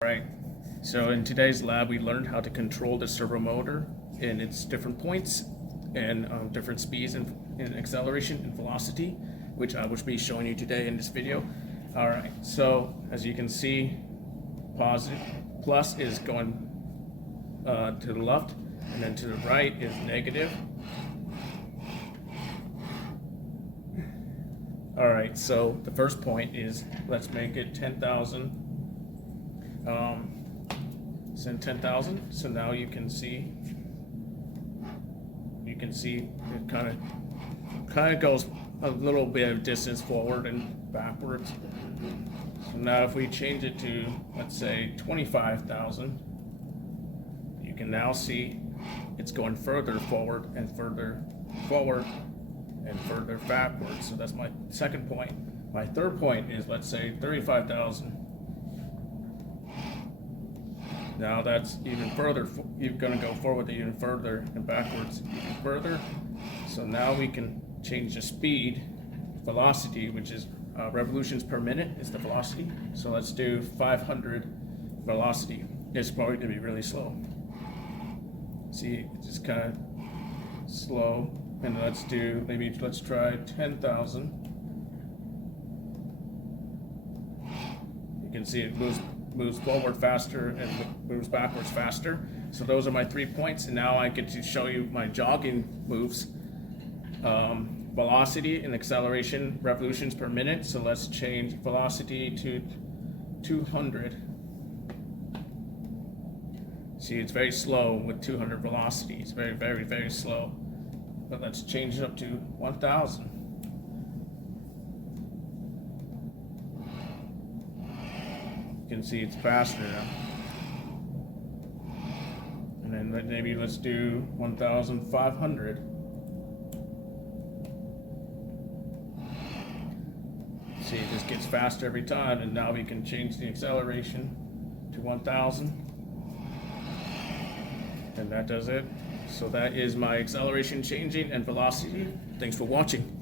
Right. So in today's lab, we learned how to control the servo motor in its different points and different speeds and acceleration and velocity, which I will be showing you today in this video. All right. So as you can see, positive plus is going to the left, and then to the right is negative. All right. So the first point is, let's make it 10,000. Send 10,000. So now you can see it kind of goes a little bit of distance forward and backwards. So now if we change it to, let's say, 25,000, you can now see it's going further forward and further forward and further backwards. So that's my second point. My third point is, let's say, 35,000. Now that's even further. You're going to go forward even further and backwards even further. So now we can change the speed, velocity, which is revolutions per minute is the velocity. So let's do 500 velocity. It's probably going to be really slow. See, it's just kind of slow. And let's try 10,000. You can see it moves forward faster and moves backwards faster. So those are my 3 points, and now I get to show you my jogging moves. Velocity and acceleration, revolutions per minute. So let's change velocity to 200. See, it's very slow with 200 velocity. It's very, very, very slow. But let's change it up to 1,000. You can see it's faster now. And then maybe let's do 1,500. See, it just gets faster every time, and now we can change the acceleration to 1,000. And that does it. So that is my acceleration changing and velocity. Thanks for watching.